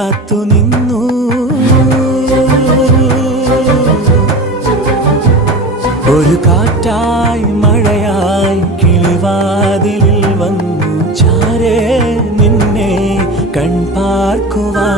കാത്തു നിന്നു. ഒരു കാറ്റായി മഴയായി കിളിവാതിലിൽ വന്നു ചാരേ നിന്നെ കൺപാർക്കുവാൻ.